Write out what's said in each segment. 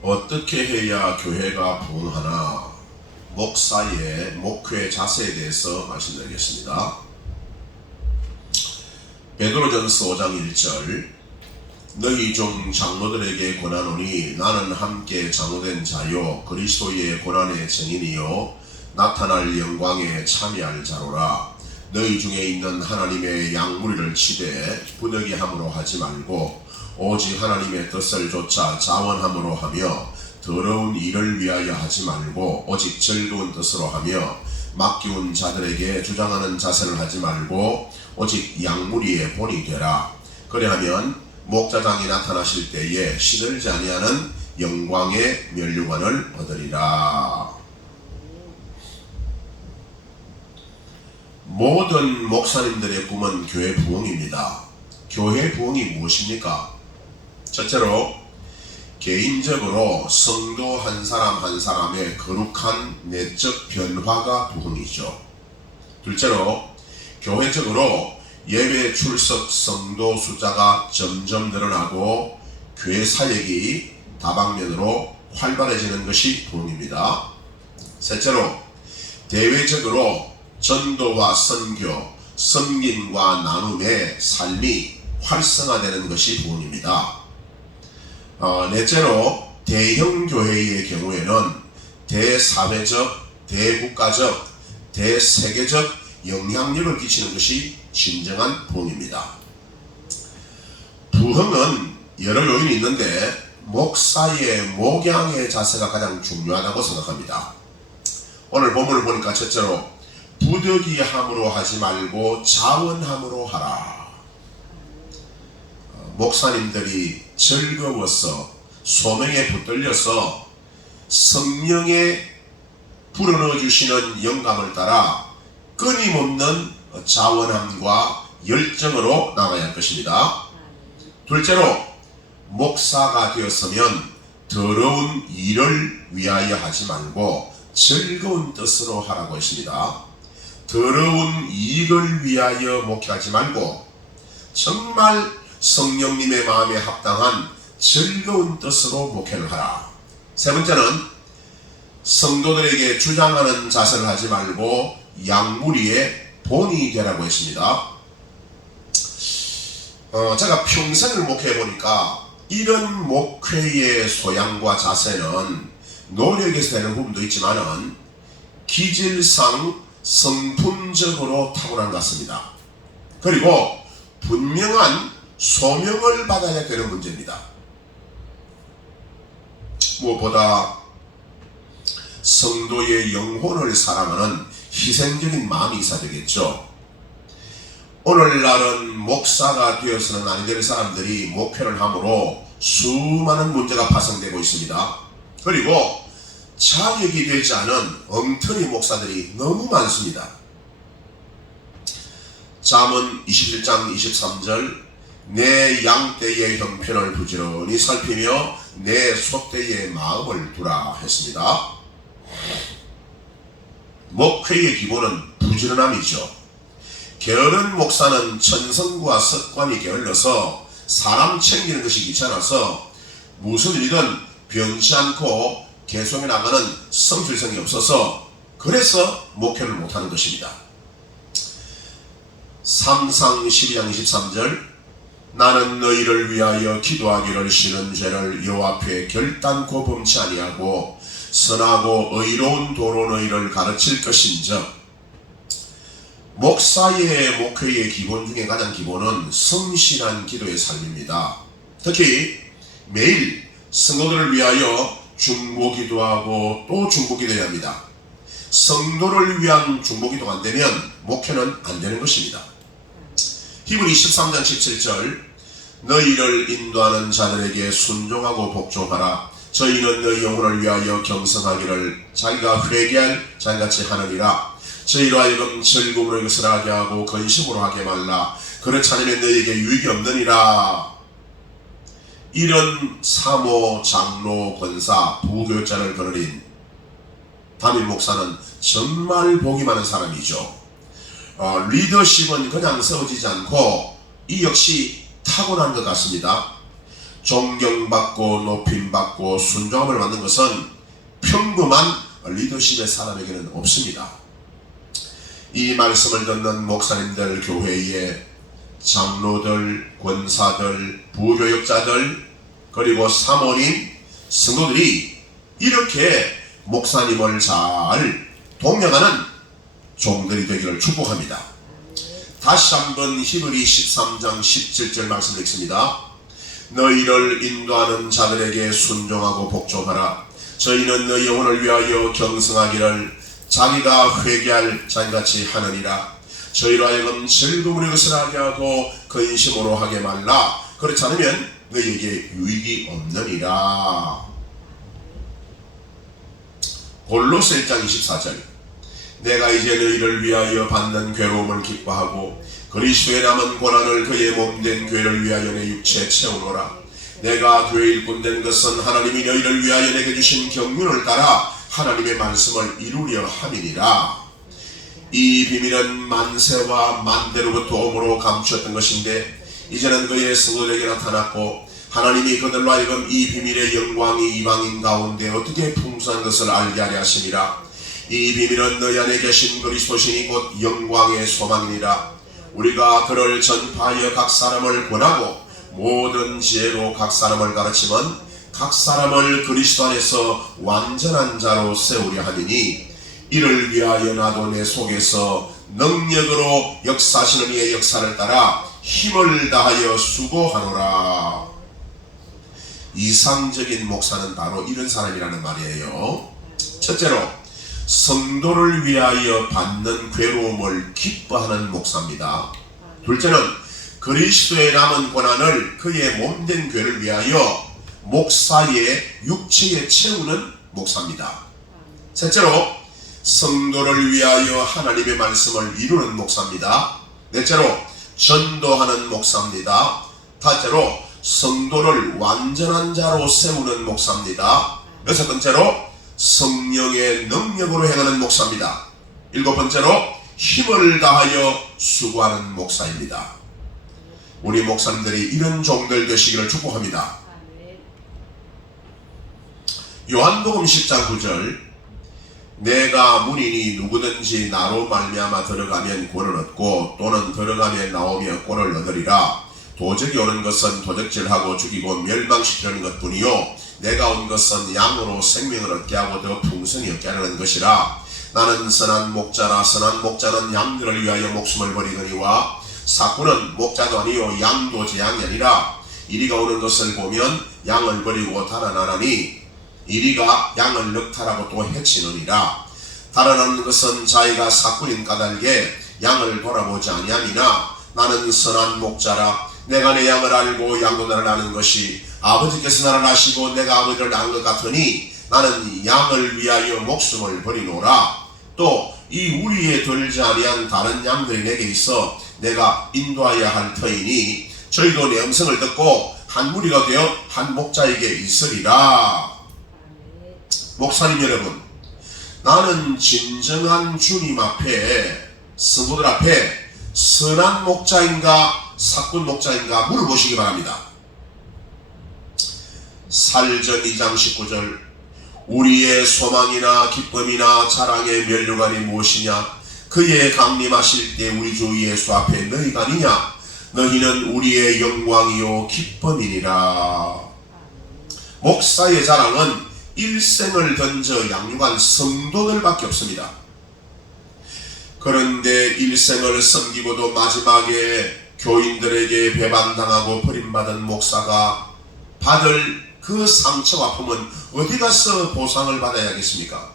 어떻게 해야 교회가 부흥하나? 목사의 목회 자세에 대해서 말씀드리겠습니다. 베드로전서 5장 1절 너희 중 장로들에게 권하노니 나는 함께 장로된 자요 그리스도의 고난의 증인이요 나타날 영광에 참여할 자로라. 너희 중에 있는 하나님의 양무리를 치되 부득이함으로 하지 말고 오직 하나님의 뜻을 좇아 자원함으로 하며 더러운 일을 위하여 하지 말고 오직 즐거운 뜻으로 하며 맡기운 자들에게 주장하는 자세를 하지 말고 오직 양무리의 본이 되라. 그래하면 목자장이 나타나실 때에 시들지 아니하는 영광의 면류관을 얻으리라. 모든 목사님들의 꿈은 교회 부흥입니다. 교회 부흥이 무엇입니까? 첫째로 개인적으로 성도 한 사람 한 사람의 거룩한 내적 변화가 부흥이죠. 둘째로 교회적으로 예배 출석 성도 숫자가 점점 늘어나고 교회 사역이 다방면으로 활발해지는 것이 부흥입니다. 셋째로 대외적으로 전도와 선교, 섬김과 나눔의 삶이 활성화되는 것이 부흥입니다. 넷째로 대형 교회의 경우에는 대사회적, 대국가적, 대세계적 영향력을 끼치는 것이 진정한 부흥입니다. 부흥은 여러 요인이 있는데 목사의 목양의 자세가 가장 중요하다고 생각합니다. 오늘 본문을 보니까 첫째로 부득이함으로 하지 말고 자원함으로 하라. 목사님들이 즐거워서 소명에 붙들려서 성령에 불어넣어 주시는 영감을 따라 끊임없는 자원함과 열정으로 나가야 할 것입니다. 둘째로 목사가 되었으면 더러운 일을 위하여 하지 말고 즐거운 뜻으로 하라고 했습니다. 더러운 이익을 위하여 목회하지 말고 정말 성령님의 마음에 합당한 즐거운 뜻으로 목회를 하라. 세 번째는 성도들에게 주장하는 자세를 하지 말고 양무리의 본이 되라고 했습니다. 제가 평생을 목회해 보니까 이런 목회의 소양과 자세는 노력에서 되는 부분도 있지만은 기질상 성품적으로 타고난 것 같습니다. 그리고 분명한 소명을 받아야 되는 문제입니다. 무엇보다 성도의 영혼을 사랑하는 희생적인 마음이 있어야 되겠죠. 오늘날은 목사가 되어서는 아니 될 사람들이 목회를 함으로 수많은 문제가 발생되고 있습니다. 그리고 자격이 되지 않은 엉터리 목사들이 너무 많습니다. 잠언 21장 23절 내 양떼의 형편을 부지런히 살피며 내 소떼의 마음을 두라 했습니다. 목회의 기본은 부지런함이죠. 게으른 목사는 천성과 습관이 게을러서 사람 챙기는 것이 귀찮아서 무슨 일이든 변치 않고 계속해 나가는 성실성이 없어서 그래서 목회를 못하는 것입니다. 삼상 12장 23절 나는 너희를 위하여 기도하기를 싫은 죄를 여호와 앞에 결단코 범치 아니하고 선하고 의로운 도로 너희를 가르칠 것인즉. 목사의 목회의 기본 중에 가장 기본은 성실한 기도의 삶입니다. 특히 매일 성도들을 위하여 중보기도하고 또 중보기도해야 합니다. 성도를 위한 중보기도가 안되면 목회는 안되는 것입니다. 히브리 13장 17절 너희를 인도하는 자들에게 순종하고 복종하라. 저희는 너희 영혼을 위하여 경성하기를 자기가 회개할 자기같이 하느니라. 저희로 하여금 즐거움으로 이것을 하게 하고 근심으로 하게 말라. 그렇지 않으면 너희에게 유익이 없느니라. 이런 사모, 장로, 권사, 부교육자를 거느린 담임 목사는 정말 복이 많은 사람이죠. 리더십은 그냥 세워지지 않고 이 역시 타고난 것 같습니다. 존경받고 높임받고 순종함을 받는 것은 평범한 리더십의 사람에게는 없습니다. 이 말씀을 듣는 목사님들, 교회의 장로들, 권사들, 부교역자들, 그리고 사모님, 성도들이 이렇게 목사님을 잘 동경하는 종들이 되기를 축복합니다. 다시 한번 히브리 13장 17절 말씀 읽습니다. 너희를 인도하는 자들에게 순종하고 복종하라. 저희는 너희 영혼을 위하여 경성하기를 자기가 회개할 자기같이 하느니라. 저희로 하여금 즐거움으로 이것을 하게 하고 근심으로 하게 말라. 그렇지 않으면 너희에게 유익이 없느니라. 골로새 1장 24절. 내가 이제 너희를 위하여 받는 괴로움을 기뻐하고 그리스도의 남은 고난을 그의 몸된 교회를 위하여 내 육체에 채우노라. 내가 교회 일꾼된 것은 하나님이 너희를 위하여 내게 주신 경륜을 따라 하나님의 말씀을 이루려 함이니라. 이 비밀은 만세와 만대로부터 오므로 감추었던 것인데 이제는 그의 성도들에게 나타났고 하나님이 그들로 하여금 이 비밀의 영광이 이방인 가운데 어떻게 풍성한 것을 알게 하려 하심이라. 이 비밀은 너희 안에 계신 그리스도신이 곧 영광의 소망이니라. 우리가 그를 전파하여 각 사람을 권하고 모든 지혜로 각 사람을 가르치면 각 사람을 그리스도 안에서 완전한 자로 세우려 하느니 이를 위하여 나도 내 속에서 능력으로 역사하시는 이의 역사를 따라 힘을 다하여 수고하노라. 이상적인 목사는 바로 이런 사람이라는 말이에요. 첫째로 성도를 위하여 받는 괴로움을 기뻐하는 목사입니다. 둘째는 그리스도의 남은 고난을 그의 몸된 교회를 위하여 목사의 육체에 채우는 목사입니다. 셋째로 성도를 위하여 하나님의 말씀을 이루는 목사입니다. 넷째로 전도하는 목사입니다. 다째로 성도를 완전한 자로 세우는 목사입니다. 여섯 번째로 성령의 능력으로 행하는 목사입니다. 일곱 번째로 힘을 다하여 수고하는 목사입니다. 우리 목사님들이 이런 종들 되시기를 축복합니다. 요한복음 10장 9절. 내가 문이니 누구든지 나로 말미암아 들어가면 구원을 얻고 또는 들어가면 나오며 구원을 얻으리라. 도적이 오는 것은 도적질하고 죽이고 멸망시키려는 것뿐이요 내가 온 것은 양으로 생명을 얻게 하고 더 풍성히 얻게 하려는 것이라. 나는 선한 목자라. 선한 목자는 양들을 위하여 목숨을 버리거니와 사꾼은 목자도 아니요 양도 제 양이 아니라. 이리가 오는 것을 보면 양을 버리고 달아나라니 이리가 양을 넉탈하고 또 해치느니라. 달아나는 것은 자기가 사꾼인 까닭에 양을 돌아보지 아니함이나 나는 선한 목자라. 내가 내 양을 알고 양도 나를 아는 것이 아버지께서 나를 아시고 내가 아버지를 아는 것 같으니 나는 양을 위하여 목숨을 버리노라. 또 이 우리에 들지 아니한 다른 양들이 내게 있어 내가 인도하여야 할 터이니 저희도 내 음성을 듣고 한 무리가 되어 한 목자에게 있으리라. 목사님 여러분, 나는 진정한 주님 앞에 성도들 앞에 선한 목자인가 사꾼 목자인가 물어보시기 바랍니다. 살전 2장 19절. 우리의 소망이나 기쁨이나 자랑의 면류관이 무엇이냐? 그의 강림하실 때 우리 주 예수 앞에 너희가 아니냐? 너희는 우리의 영광이요 기쁨이니라. 목사의 자랑은 일생을 던져 양육한 성도들밖에 없습니다. 그런데 일생을 섬기고도 마지막에 교인들에게 배반당하고 버림받은 목사가 받을 그 상처와 아픔은 어디 가서 보상을 받아야겠습니까?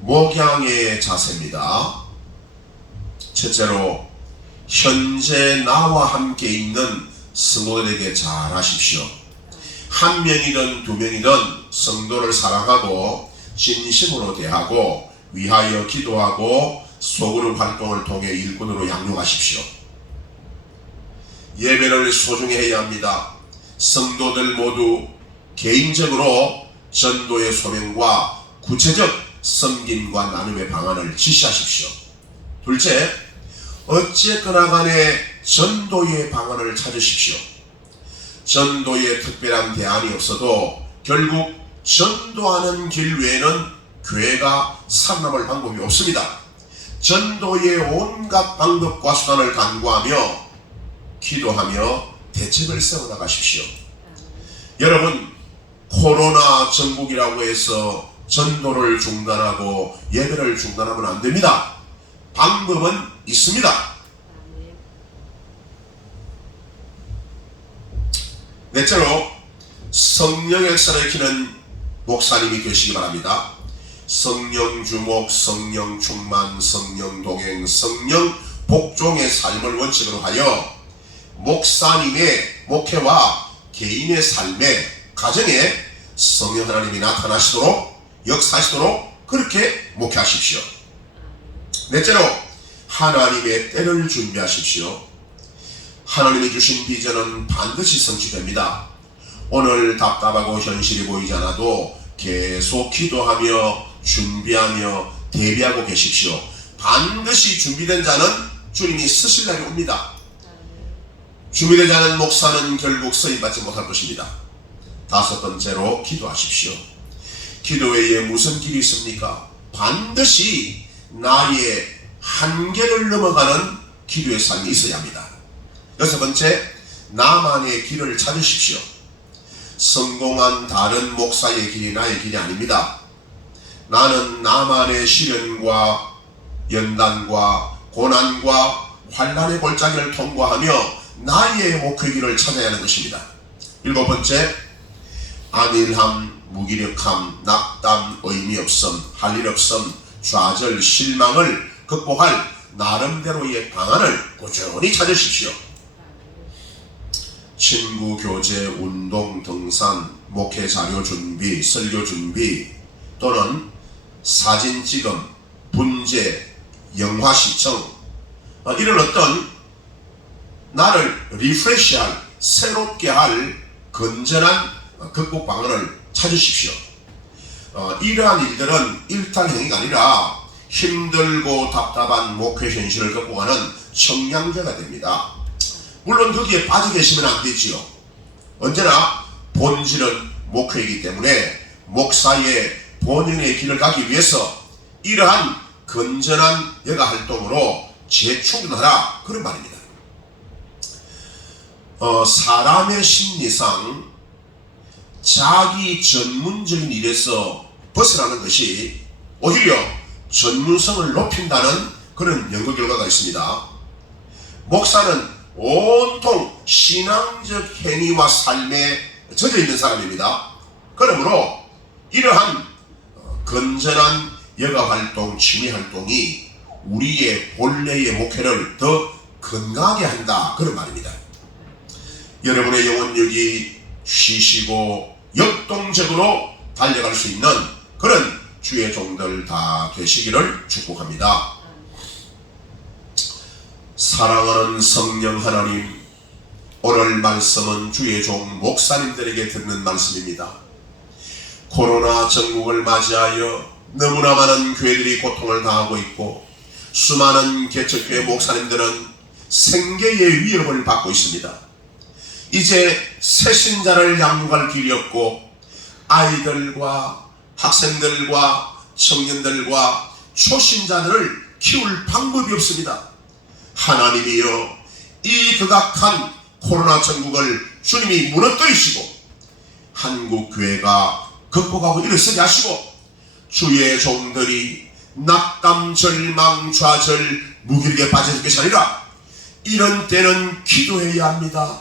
목양의 자세입니다. 첫째로 현재 나와 함께 있는 성도들에게 잘하십시오. 한 명이든 두 명이든 성도를 사랑하고 진심으로 대하고 위하여 기도하고 소그룹 활동을 통해 일꾼으로 양육하십시오. 예배를 소중히 해야 합니다. 성도들 모두 개인적으로 전도의 소명과 구체적 섬김과 나눔의 방안을 지시하십시오. 둘째, 어찌했거나 간에 전도의 방안을 찾으십시오. 전도에 특별한 대안이 없어도 결국 전도하는 길 외에는 교회가 살아남을 방법이 없습니다. 전도의 온갖 방법과 수단을 간구하며 기도하며 대책을 세워나가십시오. 여러분, 코로나 전국이라고 해서 전도를 중단하고 예배를 중단하면 안 됩니다. 방법은 있습니다. 넷째로, 성령의 역사를 익히는 목사님이 되시기 바랍니다. 성령 주목, 성령 충만, 성령 동행, 성령 복종의 삶을 원칙으로 하여 목사님의 목회와 개인의 삶에, 가정에 성령 하나님이 나타나시도록, 역사하시도록 그렇게 목회하십시오. 넷째로, 하나님의 때를 준비하십시오. 하나님이 주신 비전은 반드시 성취됩니다. 오늘 답답하고 현실이 보이지 않아도 계속 기도하며 준비하며 대비하고 계십시오. 반드시 준비된 자는 주님이 쓰실 날이 옵니다. 준비되지 않은 목사는 결국 쓰임받지 못할 것입니다. 다섯 번째로, 기도하십시오. 기도 외에 무슨 길이 있습니까? 반드시 나의 한계를 넘어가는 기도의 삶이 있어야 합니다. 여섯 번째, 나만의 길을 찾으십시오. 성공한 다른 목사의 길이 나의 길이 아닙니다. 나는 나만의 시련과 연단과 고난과 환난의 골짜기를 통과하며 나의 목표길을 찾아야 하는 것입니다. 일곱 번째, 안일함, 무기력함, 낙담, 의미 없음, 할 일 없음, 좌절, 실망을 극복할 나름대로의 방안을 꾸준히 찾으십시오. 친구, 교제, 운동, 등산, 목회 자료 준비, 설교 준비, 또는 사진 찍음, 분재, 영화 시청, 이런 어떤 나를 리프레시할, 새롭게 할 건전한 극복 방안을 찾으십시오. 이러한 일들은 일탈행위가 아니라 힘들고 답답한 목회 현실을 극복하는 청량제가 됩니다. 물론 거기에 빠져 계시면 안 되지요. 언제나 본질은 목회이기 때문에 목사의 본연의 길을 가기 위해서 이러한 건전한 여가 활동으로 재충전하라, 그런 말입니다. 사람의 심리상 자기 전문적인 일에서 벗어나는 것이 오히려 전문성을 높인다는 그런 연구 결과가 있습니다. 목사는 온통 신앙적 행위와 삶에 젖어 있는 사람입니다. 그러므로 이러한 건전한 여가 활동, 취미 활동이 우리의 본래의 목회를 더 건강하게 한다, 그런 말입니다. 여러분의 영혼력이 쉬시고 역동적으로 달려갈 수 있는 그런 주의 종들 다 되시기를 축복합니다. 사랑하는 성령 하나님, 오늘 말씀은 주의 종 목사님들에게 듣는 말씀입니다. 코로나 전국을 맞이하여 너무나 많은 교회들이 고통을 당하고 있고 수많은 개척교회 목사님들은 생계의 위협을 받고 있습니다. 이제 새 신자를 양육할 길이 없고 아이들과 학생들과 청년들과 초신자들을 키울 방법이 없습니다. 하나님이여, 이 극악한 코로나 전국을 주님이 무너뜨리시고 한국 교회가 극복하고 일어서게 하시고 주의 종들이 낙담, 절망, 좌절, 무기력에 빠질 것이 아니라 이런 때는 기도해야 합니다.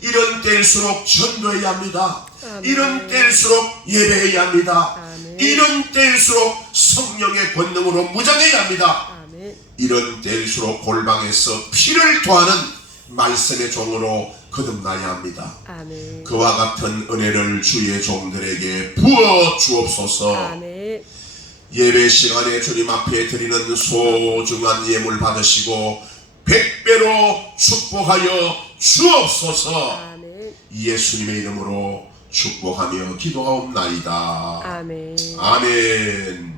이런 때일수록 전도해야 합니다. 아멘. 이런 때일수록 예배해야 합니다. 아멘. 이런 때일수록 성령의 권능으로 무장해야 합니다. 아멘. 이런 때일수록 골방에서 피를 토하는 말씀의 종으로 거듭나야 합니다. 아멘. 그와 같은 은혜를 주의 종들에게 부어 주옵소서. 아멘. 예배 시간에 주님 앞에 드리는 소중한 예물 받으시고 100배로 축복하여 주옵소서. 아멘. 예수님의 이름으로 축복하며 기도하옵나이다. 아멘. 아멘.